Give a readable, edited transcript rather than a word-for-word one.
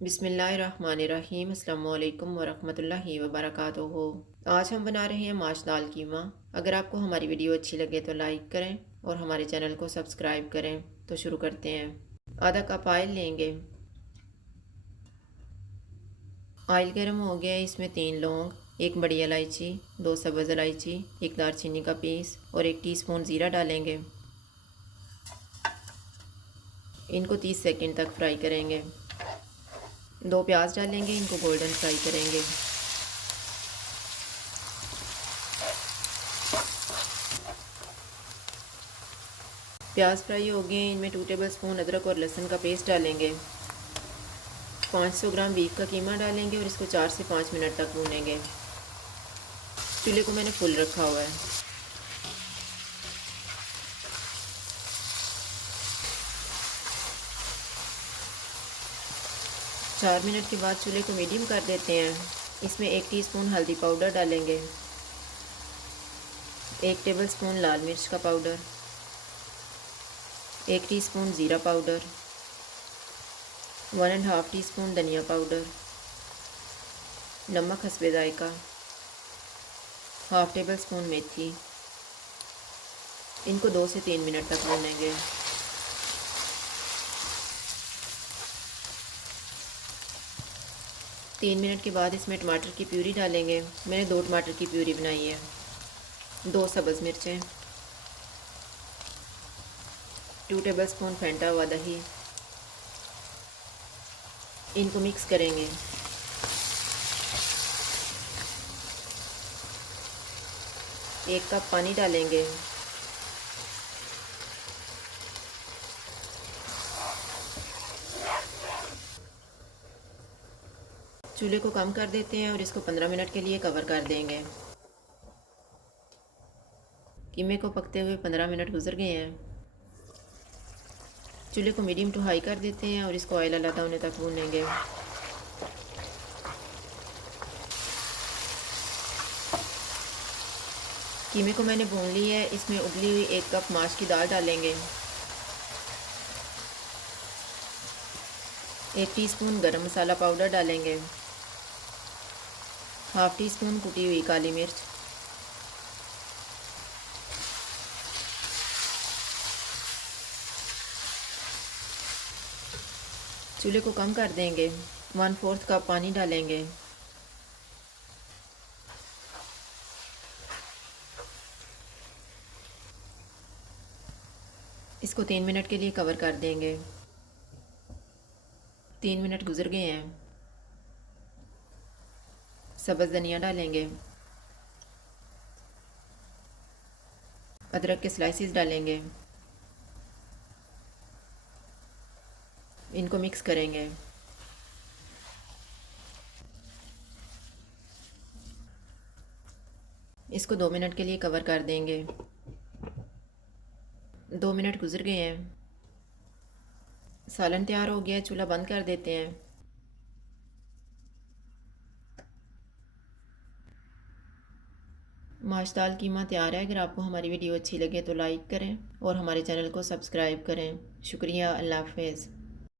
बिस्मिल्लाहिर्रहमानिर्रहीम अस्सलामुअलैकुम वरहमतुल्लाहि वबरकातुहू। आज हम बना रहे हैं माश दाल कीमा। अगर आपको हमारी वीडियो अच्छी लगे तो लाइक करें और हमारे चैनल को सब्सक्राइब करें। तो शुरू करते हैं। आधा कप ऑयल लेंगे। ऑयल गर्म हो गया, इसमें 3 लौंग, 1 बड़ी इलायची, 2 सब्ज़ इलायची, 1 दालचीनी का पीस और 1 टीस्पून ज़ीरा डालेंगे। इनको 30 सेकंड तक फ्राई करेंगे। 2 प्याज डालेंगे, इनको गोल्डन फ्राई करेंगे। प्याज फ्राई हो गए, इनमें 2 टेबलस्पून अदरक और लहसुन का पेस्ट डालेंगे। 500 ग्राम बीफ का कीमा डालेंगे और इसको 4 से 5 मिनट तक भूनेंगे। चूल्हे को मैंने फुल रखा हुआ है। चार मिनट के बाद चूल्हे को मीडियम कर देते हैं। इसमें 1 टीस्पून हल्दी पाउडर डालेंगे, 1 टेबलस्पून लाल मिर्च का पाउडर, 1 टीस्पून ज़ीरा पाउडर, 1.5 टीस्पून धनिया पाउडर, नमक हस्बे जायका, हाफ़ टेबल स्पून मेथी। इनको 2 से 3 मिनट तक भूनेंगे। तीन मिनट के बाद इसमें टमाटर की प्यूरी डालेंगे। मैंने 2 टमाटर की प्यूरी बनाई है। 2 सब्ज़ मिर्चें, 2 टेबलस्पून फेंटा हुआ दही। इनको मिक्स करेंगे। एक कप पानी डालेंगे। चूल्हे को कम कर देते हैं और इसको 15 मिनट के लिए कवर कर देंगे। कीमे को पकते हुए 15 मिनट गुजर गए हैं। चूल्हे को मीडियम टू हाई कर देते हैं और इसको ऑयल अलग होने तक भूनेंगे। कीमे को मैंने भून ली है। इसमें उबली हुई 1 कप माश की दाल डालेंगे। 1 टीस्पून गरम मसाला पाउडर डालेंगे। हाफ़ टी स्पून कुटी हुई काली मिर्च, चूल्हे को कम कर देंगे। 1/4 कप पानी डालेंगे। इसको 3 मिनट के लिए कवर कर देंगे। 3 मिनट गुजर गए हैं। सब्ज़ धनिया डालेंगे। अदरक के स्लाइसिस डालेंगे। इनको मिक्स करेंगे। इसको 2 मिनट के लिए कवर कर देंगे। 2 मिनट गुजर गए हैं। सालन तैयार हो गया। चूल्हा बंद कर देते हैं। माश दाल कीमा तैयार है। अगर आपको हमारी वीडियो अच्छी लगे तो लाइक करें और हमारे चैनल को सब्सक्राइब करें। शुक्रिया। अल्लाह हाफ़िज़।